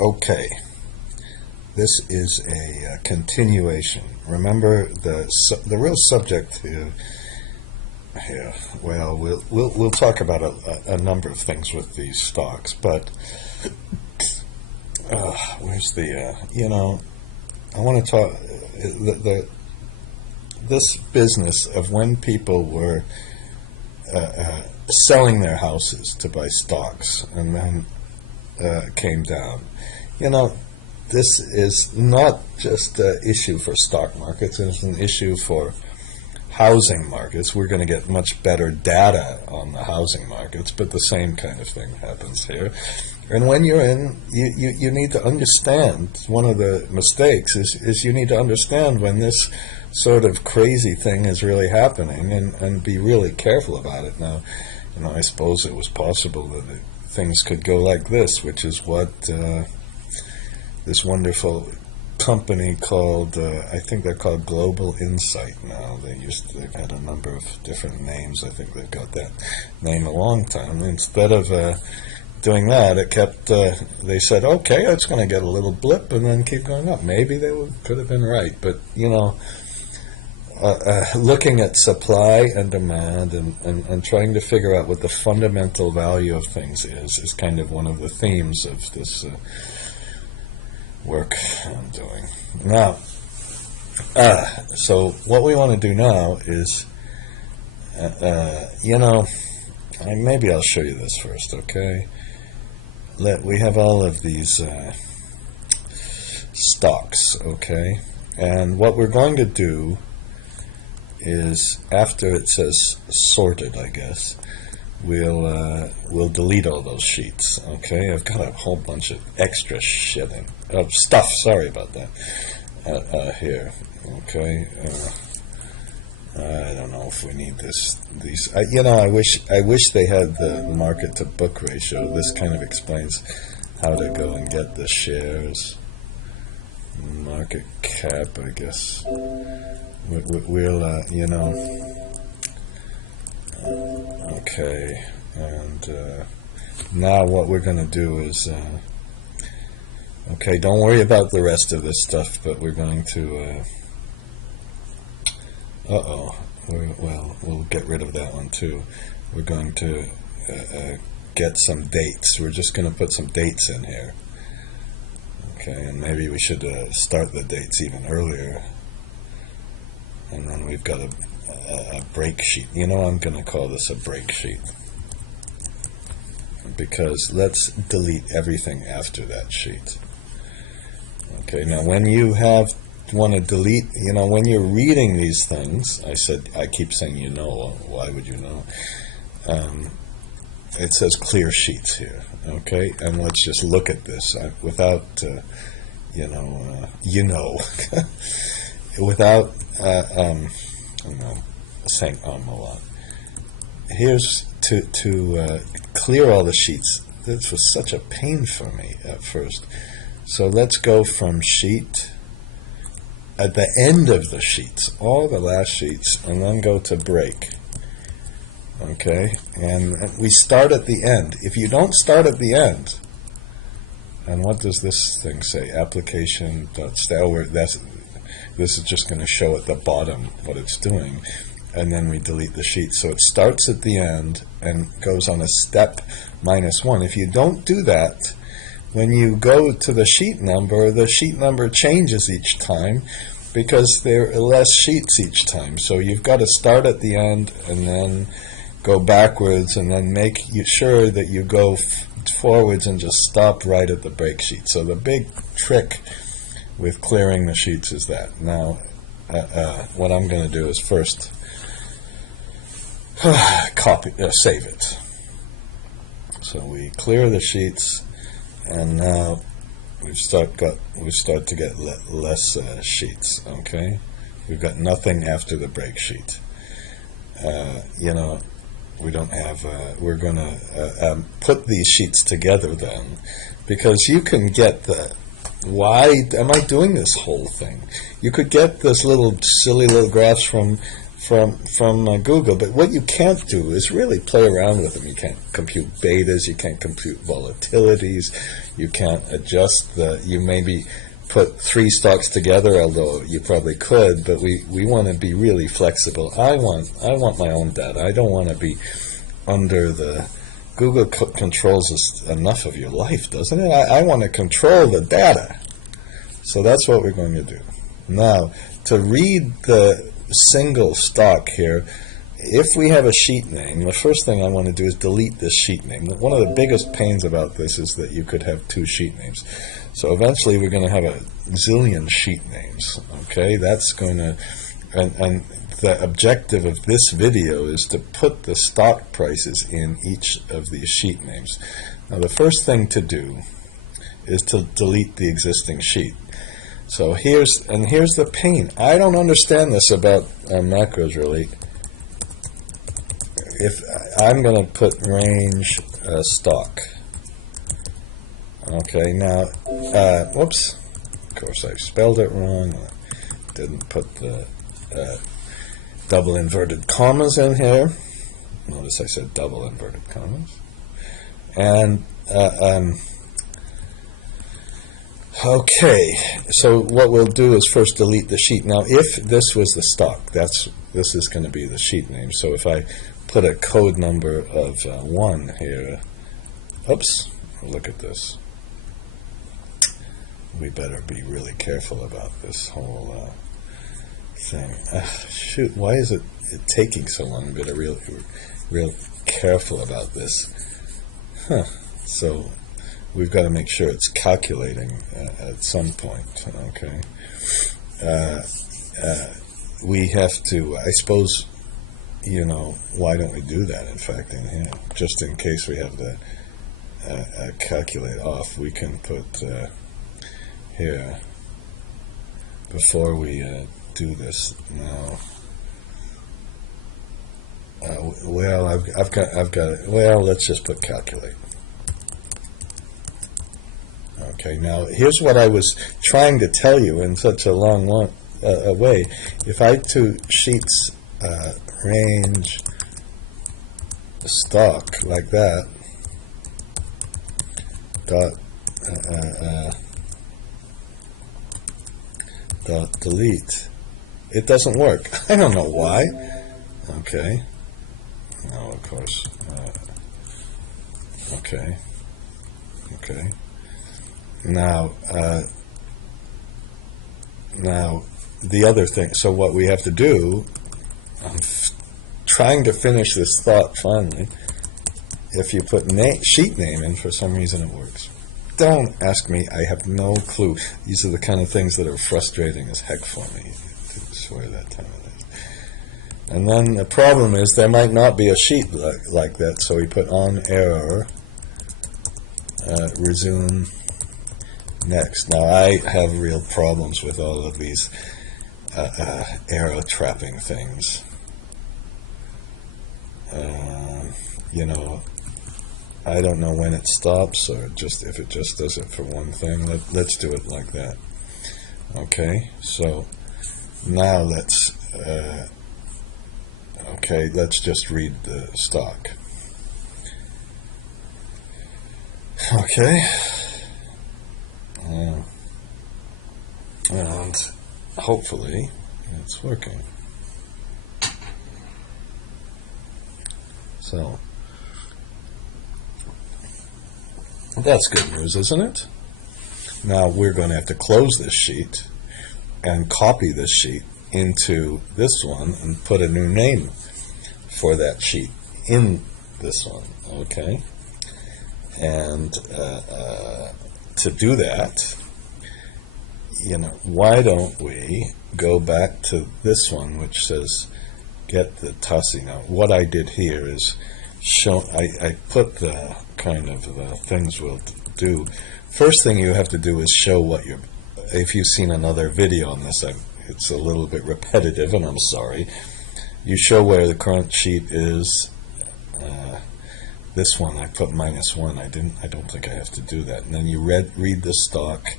Okay, this is a continuation. Remember the real subject here. Here, well, we'll talk about a number of things with these stocks, but where's the I want to talk this business of when people were selling their houses to buy stocks and then came down. This is not just an issue for stock markets, it's an issue for housing markets. We're going to get much better data on the housing markets, but the same kind of thing happens here. And when you're in, you need to understand, one of the mistakes is you need to understand when this sort of crazy thing is really happening and be really careful about it. Now, I suppose it was possible that things could go like this, which is what this wonderful company called, I think they're called Global Insight now. They've had a number of different names. I think they've got that name a long time. Instead of doing that, they said, okay, it's going to get a little blip and then keep going up. Maybe they could have been right, but looking at supply and demand and trying to figure out what the fundamental value of things is kind of one of the themes of this work I'm doing. Now, so what we want to do now is, maybe I'll show you this first, okay? We have all of these stocks, okay? And what we're going to do is, after it says sorted, I guess, we'll delete all those sheets. Okay, I've got a whole bunch of extra stuff. Sorry about that. Here. Okay. I don't know if we need these. I wish they had the market to book ratio. This kind of explains how to go and get the shares. Market cap, I guess. Okay, and now what we're going to do is, okay, don't worry about the rest of this stuff, but we're going to, we'll get rid of that one too. We're going to get some dates. We're just going to put some dates in here. Okay, and maybe we should start the dates even earlier. And then we've got a break sheet. I'm going to call this a break sheet, because let's delete everything after that sheet. Okay, now when you want to delete, when you're reading these things, I keep saying why would you know? It says clear sheets here, okay? And let's just look at this without, without saying a lot. Here's to clear all the sheets. This was such a pain for me at first. So let's go from sheet at the end of the sheets, all the last sheets, and then go to break. Okay, and we start at the end. If you don't start at the end, and what does this thing say? Application.style. This is just going to show at the bottom what it's doing, and then we delete the sheet. So it starts at the end and goes on a step -1. If you don't do that, when you go to the sheet number changes each time, because there are less sheets each time. So you've got to start at the end and then go backwards, and then make sure that you go forwards and just stop right at the break sheet. So the big trick with clearing the sheets is that. Now, what I'm going to do is first save it. So we clear the sheets, and now we start to get less sheets. Okay, we've got nothing after the break sheet. We don't have. We're going to put these sheets together then, because you can get the. Why am I doing this whole thing? You could get this silly little graphs from from Google. But what you can't do is really play around with them. You can't compute betas, you can't compute volatilities, you can't adjust you maybe put three stocks together, although you probably could, but we want to be really flexible. I want my own data. I don't want to be under the Google controls enough of your life, doesn't it? I want to control the data. So that's what we're going to do. Now, to read the single stock here, if we have a sheet name, the first thing I want to do is delete this sheet name. One of the biggest pains about this is that you could have two sheet names. So eventually we're going to have a zillion sheet names. Okay, that's going to, and the objective of this video is to put the stock prices in each of these sheet names. Now the first thing to do is to delete the existing sheet. So here's the pain. I don't understand this about macros really. If I'm going to put range stock. Okay, now, whoops, of course I spelled it wrong. Didn't put the double inverted commas in here. Notice I said double inverted commas. And okay, so what we'll do is first delete the sheet. Now, if this was the stock, this is going to be the sheet name. So if I put a code number of 1 here, oops, look at this. We better be really careful about this whole thing. Shoot, why is it taking so long? We better real careful about this. So we've got to make sure it's calculating at some point. Okay. We have to, I suppose, why don't we do that, in fact, in here? Just in case we have to calculate off, we can put here, before we do this now. Well, I've got it. Well, let's just put calculate. Okay, now here's what I was trying to tell you in such a long way. If I do sheets range stock like that, dot delete, it doesn't work. I don't know why. Okay. No, of course. Okay. Okay. Now the other thing. So what we have to do, I'm trying to finish this thought finally. If you put sheet name in, for some reason it works. Don't ask me. I have no clue. These are the kind of things that are frustrating as heck for me, to swear that time of day. And then the problem is there might not be a sheet like that, so we put on error, resume next. Now I have real problems with all of these arrow trapping things. I don't know when it stops, or if it just does it for one thing. Let's do it like that. Okay, so now let's just read the stock. Okay, and hopefully it's working. So that's good news, isn't it? Now we're going to have to close this sheet and copy this sheet into this one and put a new name for that sheet in this one. Okay, and to do that, why don't we go back to this one, which says get the TASI. Now what I did here is I put the kind of the things we'll do. First thing you have to do is show if you've seen another video on this, it's a little bit repetitive and I'm sorry. You show where the current sheet is. This one I put -1. I don't think I have to do that. And then you read the stock,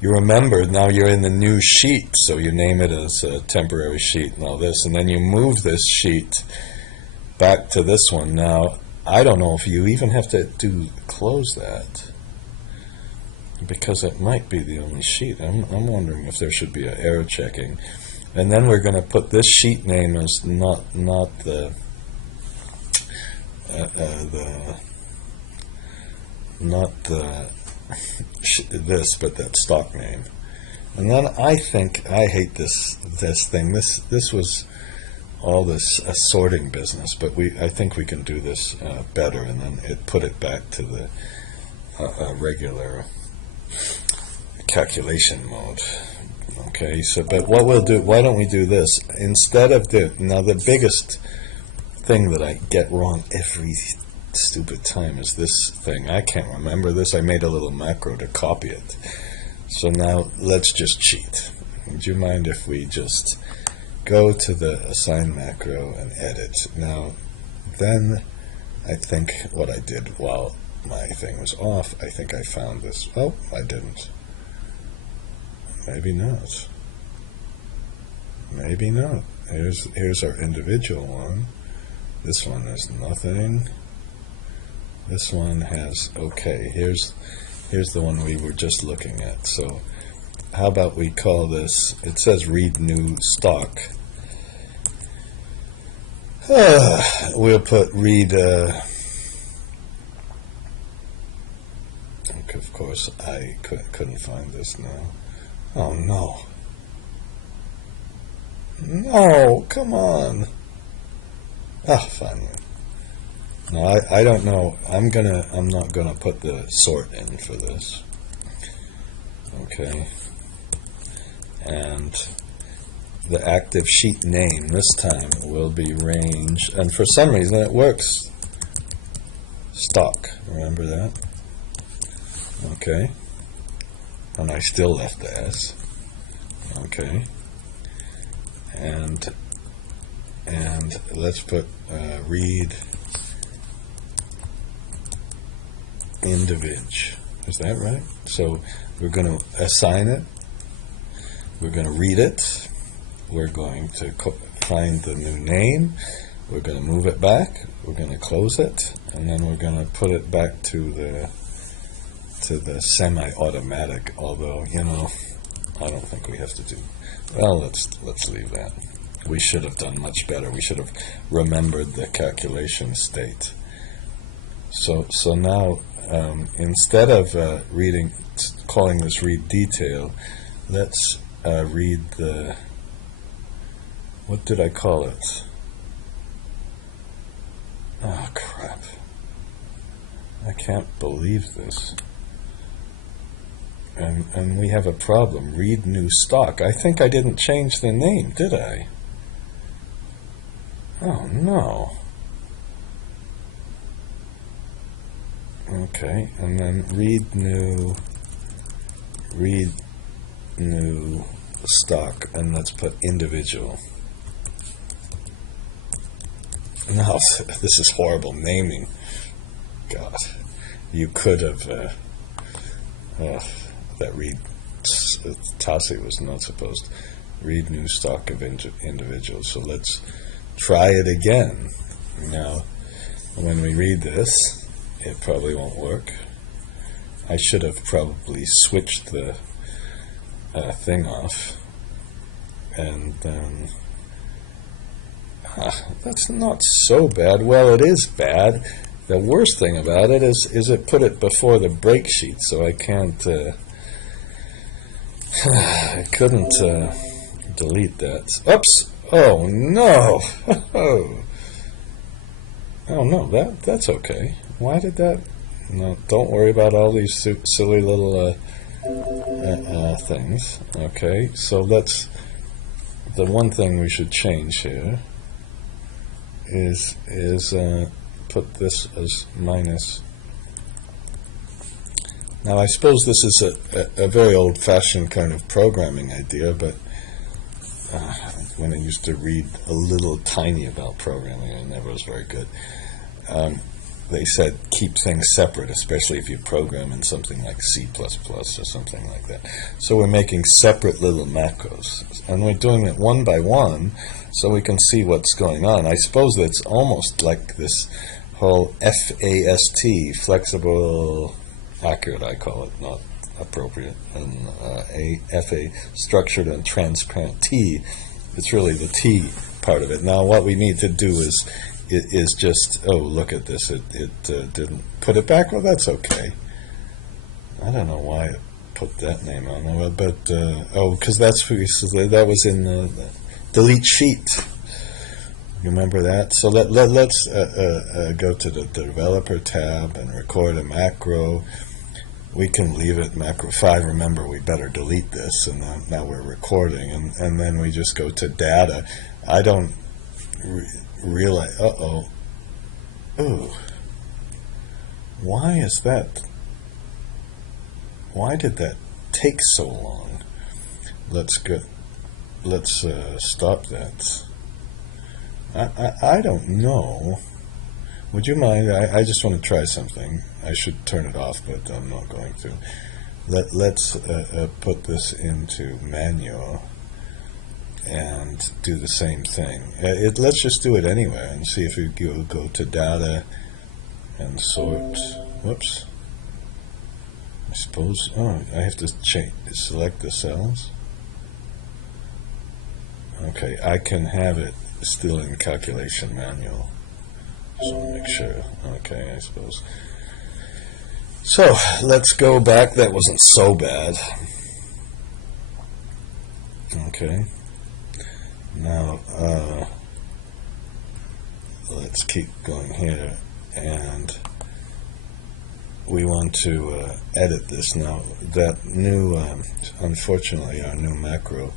you remember now you're in the new sheet, so you name it as a temporary sheet and all this, and then you move this sheet back to this one. Now, I don't know if you even have to close that, because it might be the only sheet. I'm wondering if there should be an error checking. And then we're going to put this sheet name as not the this, but that stock name. And then I think I hate this thing. This was all this sorting business, but I think we can do this better, and then put it back to the regular calculation mode. Okay, so but what we'll do, why don't we do this instead of now the biggest thing that I get wrong every stupid time is this thing. I can't remember this. I made a little macro to copy it. So now let's just cheat. Would you mind if we just go to the assign macro and edit? Now, then I think what I did while my thing was off, I think I found this. Oh, I didn't. Maybe not. Maybe not. Here's our individual one. This one has nothing. This one has, okay, here's the one we were just looking at. So how about we call this, it says read new stock. We'll put read, of course I couldn't find this now. Oh no. No, come on. Finally. No, I don't know. I'm not gonna put the sort in for this. Okay. And the active sheet name this time will be range, and for some reason it works. Stock, remember that? Okay. And I still left the S. Okay. And let's put read individ. Is that right? So we're going to assign it. We're going to read it. We're going to find the new name. We're going to move it back. We're going to close it, and then we're going to put it back to the semi-automatic. Although, I don't think we have to do. Well, let's leave that. We should have done much better. We should have remembered the calculation state. So now, instead of calling this read detail, let's read the, what did I call it? Oh, crap. I can't believe this. And we have a problem. Read new stock. I think I didn't change the name, did I? Oh, no. Okay, and then read new stock, and let's put individual. No, this is horrible naming. God, you could have, that read, Tassi was not supposed, read new stock of individuals. So let's try it again. Now, when we read this, it probably won't work. I should have probably switched the thing off, and then that's not so bad. Well, it is bad. The worst thing about it is it put it before the break sheet, so I can't. I couldn't delete that. Oops! Oh no! Oh no, that's okay. Why did that? No, don't worry about all these silly little things. Okay, so that's the one thing we should change here. Is put this as minus. Now I suppose this is a very old-fashioned kind of programming idea, but when I used to read a little tiny about programming, I never was very good. they said keep things separate, especially if you program in something like C++ or something like that. So we're making separate little macros, and we're doing it one by one so we can see what's going on. I suppose that's almost like this whole FAST, flexible, accurate, I call it, not appropriate, and FA, structured and transparent. T, it's really the T part of it. Now what we need to do is just, oh, look at this, it didn't put it back. Well, that's okay. I don't know why it put that name on there, but because that was in the delete sheet. You remember that? So let's go to the developer tab and record a macro. We can leave it macro 5. Remember, we better delete this, and now we're recording, and then we just go to data. I don't realize, ooh, why is that? Why did that take so long? Let's stop that. I don't know. Would you mind? I just want to try something. I should turn it off, but I'm not going to. Let's put this into manual and do the same thing. Let's just do it anyway and see if we go to data and sort. Whoops. I suppose. Oh, I have to select the cells. Okay, I can have it still in calculation manual. So make sure. Okay, I suppose. So let's go back. That wasn't so bad. Okay. Now let's keep going here, and we want to edit this now. That new, unfortunately, our new macro,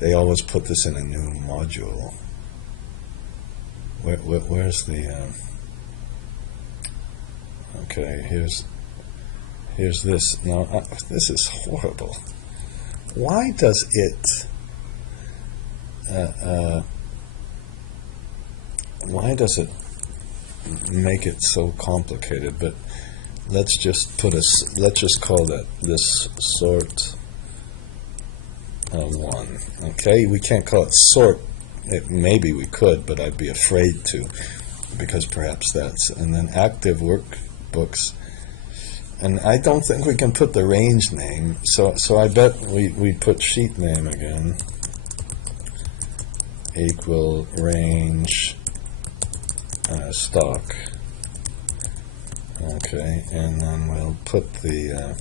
they always put this in a new module. Where's the? Okay, here's this. Now this is horrible. Why does it? Why does it make it so complicated? But let's just call that this sort 1. Okay, we can't call it sort. Maybe we could, but I'd be afraid to, because perhaps that's, and then active workbooks, and I don't think we can put the range name. So I bet we put sheet name again. Equal range stock. Okay, and then we'll put the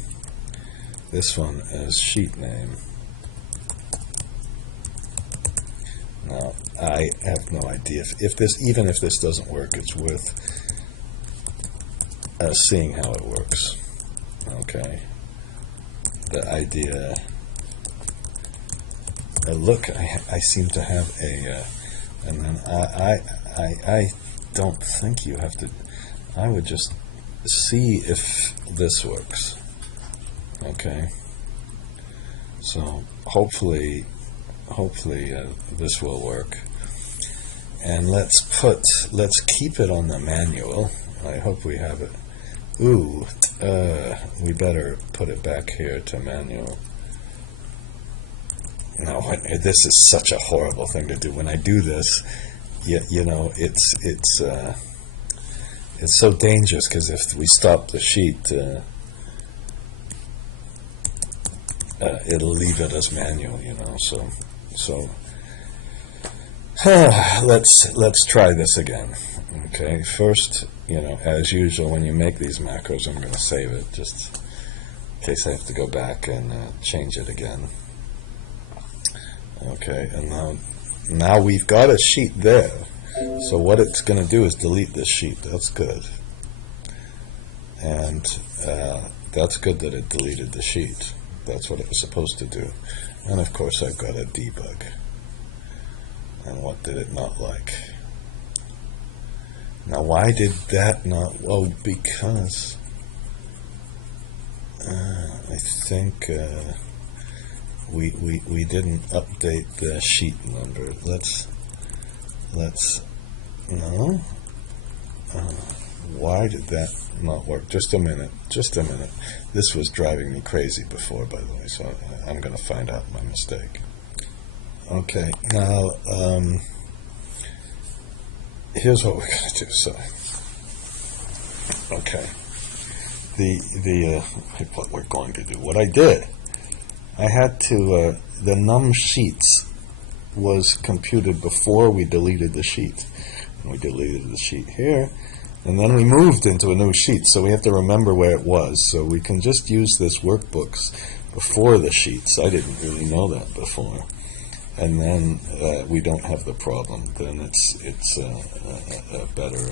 this one as sheet name. Now I have no idea if this, even if this doesn't work, it's worth seeing how it works. Okay, the idea. Look, I seem to have a, and then I don't think you have to. I would just see if this works. Okay. So hopefully this will work. And let's keep it on the manual. I hope we have it. Ooh, we better put it back here to manual. No, this is such a horrible thing to do. When I do this, you know, it's so dangerous, because if we stop the sheet, it'll leave it as manual, you know. So let's try this again. Okay, first, you know, as usual, when you make these macros, I'm going to save it just in case I have to go back and change it again. Okay, and now we've got a sheet there. So what it's going to do is delete this sheet. That's good. And that's good that it deleted the sheet. That's what it was supposed to do. And of course I've got a debug. And what did it not like? Now why did that not? Well, because I think we didn't update the sheet number. Let's no. Why did that not work? Just a minute. Just a minute. This was driving me crazy before, by the way, so I'm going to find out my mistake. Okay, now, here's what we're going to do. So, okay. What we're going to do. What I did, I had to, the num sheets was computed before we deleted the sheet. And we deleted the sheet here, and then we moved into a new sheet, so we have to remember where it was. So we can just use this workbooks before the sheets. I didn't really know that before. And then we don't have the problem. Then it's a better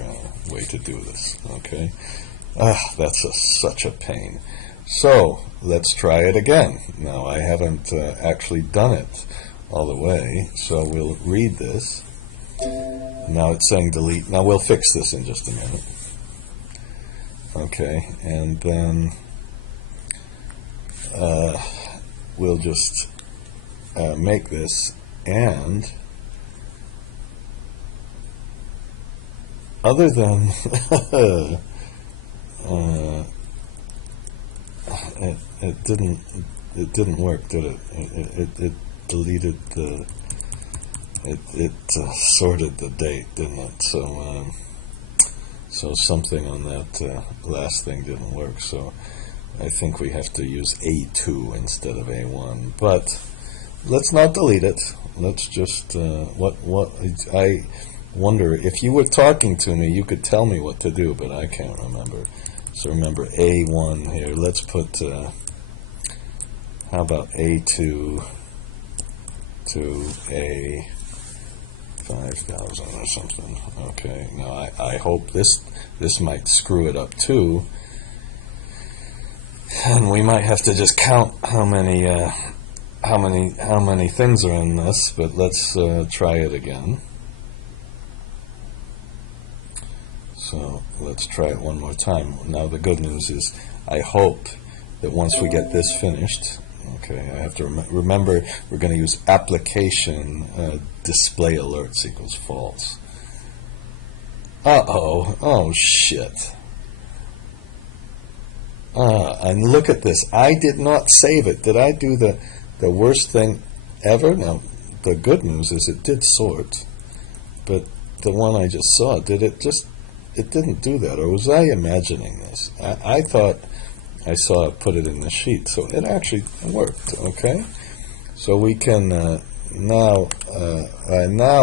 way to do this, okay? That's such a pain. So let's try it again. Now, I haven't actually done it all the way, so we'll read this. Now it's saying delete. Now we'll fix this in just a minute. Okay, and then we'll just make this, and other than it didn't work, did it? It deleted the. It sorted the date, didn't it? So something on that last thing didn't work. So I think we have to use A2 instead of A1. But let's not delete it. Let's just I wonder if you were talking to me, you could tell me what to do, but I can't remember. So remember A1 here. Let's put how about A2 to A 5,000 or something. Okay, now I hope this might screw it up too, and we might have to just count how many things are in this. But let's try it again. So let's try it one more time. Now the good news is I hope that once we get this finished. Okay, I have to remember we're going to use application display alerts equals false. Uh-oh. Oh, shit. And look at this. I did not save it. Did I do the worst thing ever? Now, the good news is it did sort, but the one I just saw, it didn't do that, or was I imagining this? I thought I saw it put it in the sheet, so it actually worked, okay? So we can now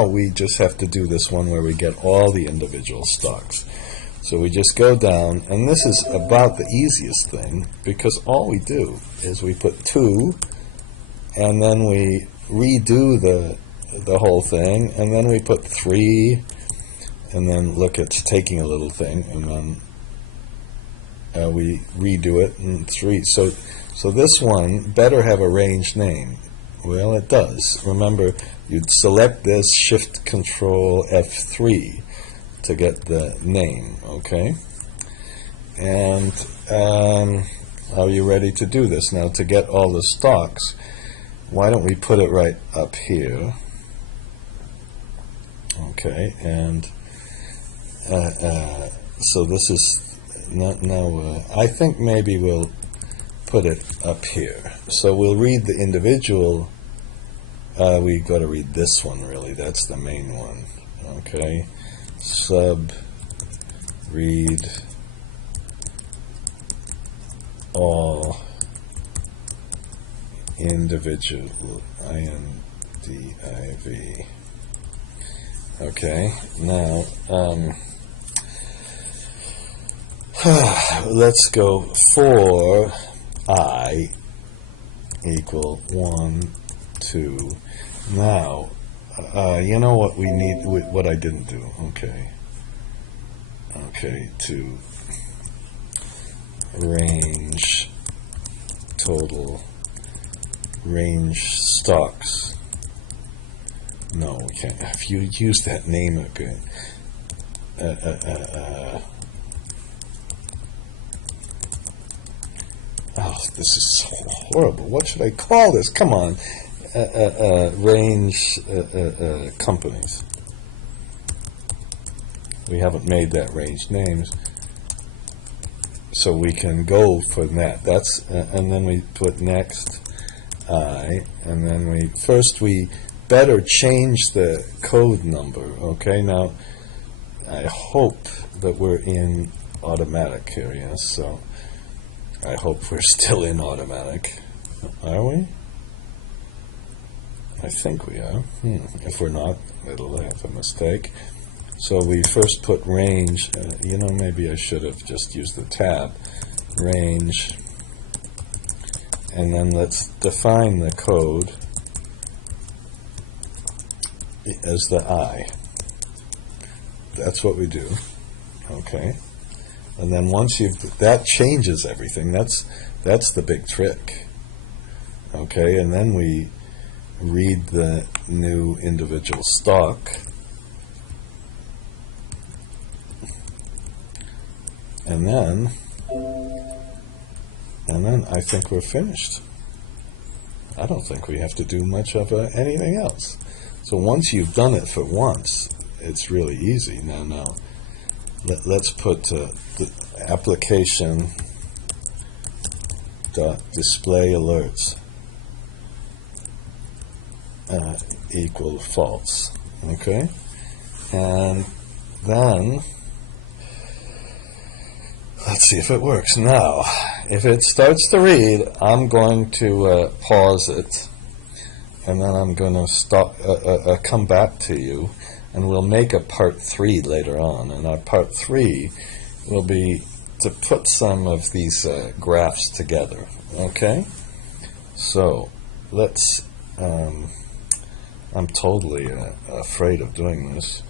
we just have to do this one where we get all the individual stocks. So we just go down, and this is about the easiest thing, because all we do is we put 2, and then we redo the whole thing, and then we put 3, and then look, it's taking a little thing, and then we redo it in 3. So this one better have a range name. Well, it does. Remember, you'd select this, Shift Control F3 to get the name, okay? And are you ready to do this? Now, to get all the stocks, why don't we put it right up here? Okay, and so this is now I think maybe we'll put it up here. So we'll read the individual. We got to read this one, really. That's the main one. Okay, sub read all individual INDIV. Okay, now let's go for I equal 1, 2. Now, you know what we need, what I didn't do. Okay, to range total, range stocks. No, we can't. If you use that name again, oh, this is so horrible. What should I call this? Come on. Range companies. We haven't made that range names. so we can go for that. That's and then we put next I, and then we better change the code number. Okay, now I hope that we're in automatic here. Yes, so I hope we're still in automatic. Are we? I think we are. If we're not, it'll have a mistake. So we first put range. Maybe I should have just used the tab. Range. And then let's define the code as the I. That's what we do. Okay. And then once that changes everything. That's the big trick. Okay, and then we read the new individual stock. And then I think we're finished. I don't think we have to do much of anything else. So once you've done it for once, it's really easy. Now, let's put the application dot display alerts equal false. Okay, and then let's see if it works. Now, if it starts to read, I'm going to pause it, and then I'm going to stop. Come back to you, and we'll make a part 3 later on. And our part 3 will be to put some of these graphs together. Okay, so let's. I'm totally afraid of doing this.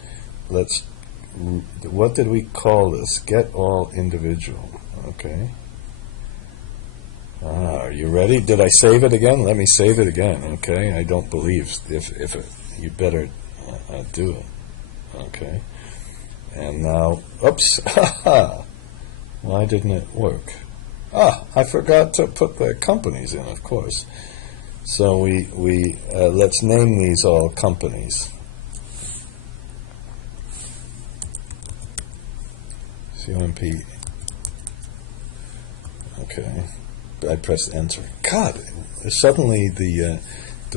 What did we call this? Get all individual. Okay. Are you ready? Did I save it again? Let me save it again. Okay. I don't believe you better do it. Okay. And now, oops. Why didn't it work? I forgot to put the companies in, of course. So we let's name these all companies. COMP. Okay. I pressed enter. God, suddenly do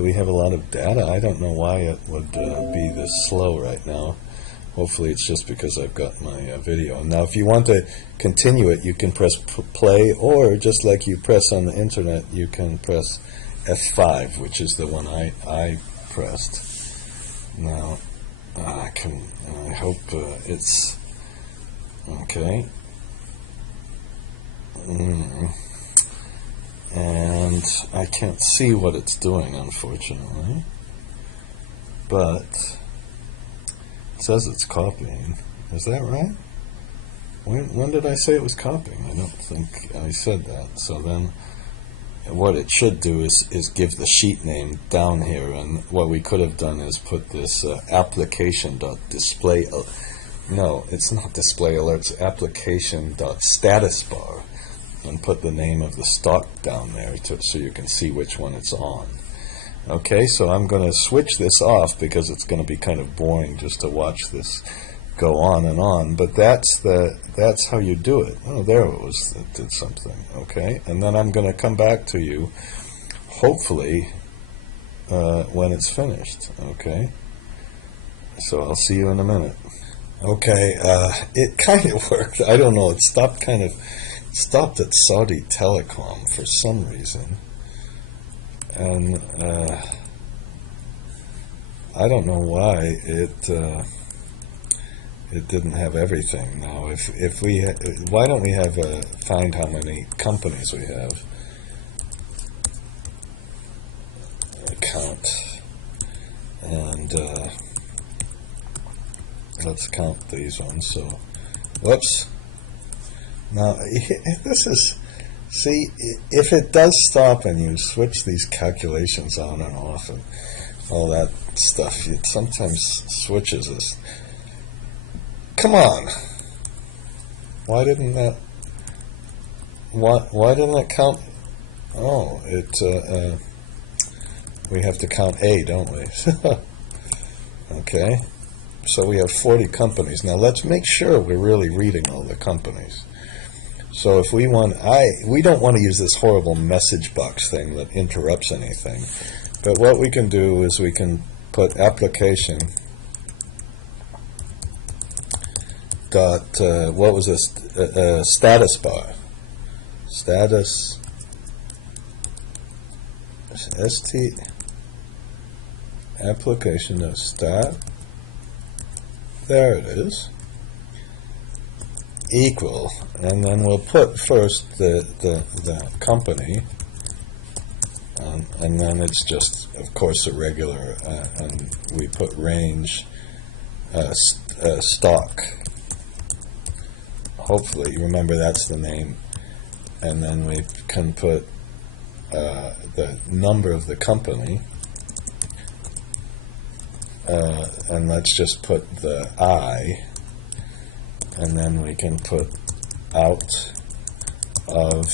we have a lot of data? I don't know why it would be this slow right now. Hopefully it's just because I've got my video. Now if you want to continue it, you can press play, or just like you press on the internet, you can press F5, which is the one I pressed. Now I hope it's okay. And I can't see what it's doing, unfortunately, but it says it's copying. Is that right? When did I say it was copying? I don't think I said that. So then what it should do is give the sheet name down here, and what we could have done is put this application.display. No, it's not display alerts. Application.statusbar, and put the name of the stock down there so you can see which one it's on. Okay, so I'm going to switch this off because it's going to be kind of boring just to watch this go on and on. But that's how you do it. Oh, there it was. It did something. Okay, and then I'm going to come back to you, hopefully, when it's finished. Okay, so I'll see you in a minute. Okay, it kind of worked. I don't know. It stopped at Saudi Telecom for some reason, and I don't know why it didn't have everything. Now, if we why don't we have find how many companies we have? Count, and let's count these ones. So, whoops. Now, this is, see, if it does stop and you switch these calculations on and off and all that stuff, it sometimes switches us. Come on. Why didn't that count? Oh, we have to count A, don't we? Okay. So we have 40 companies. Now let's make sure we're really reading all the companies. So if we want, we don't want to use this horrible message box thing that interrupts anything. But what we can do is we can put application dot, what was this, status bar. Status, ST, application of start. There it is. Equal, and then we'll put first the company, and then it's just, of course, a regular, and we put range stock. Hopefully, remember that's the name, and then we can put the number of the company, and let's just put the I. And then we can put out of,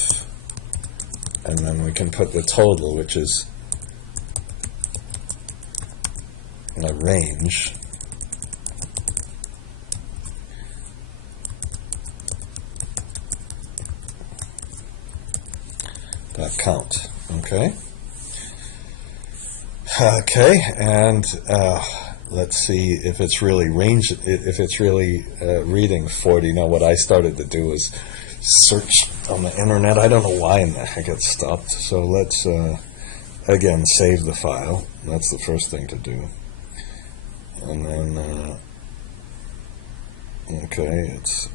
and then we can put the total, which is a range. Count. Okay. Okay, and let's see if it's really if it's really reading 40. Now, what I started to do is search on the internet. I don't know why in the heck it stopped. So let's, again, save the file. That's the first thing to do. And then, okay, it's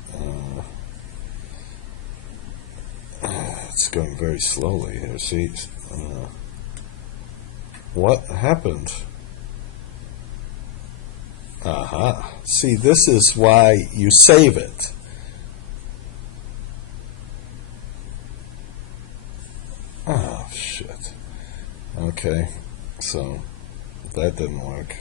going very slowly here. See, what happened? Aha. See, this is why you save it. Oh, shit. Okay, so that didn't work.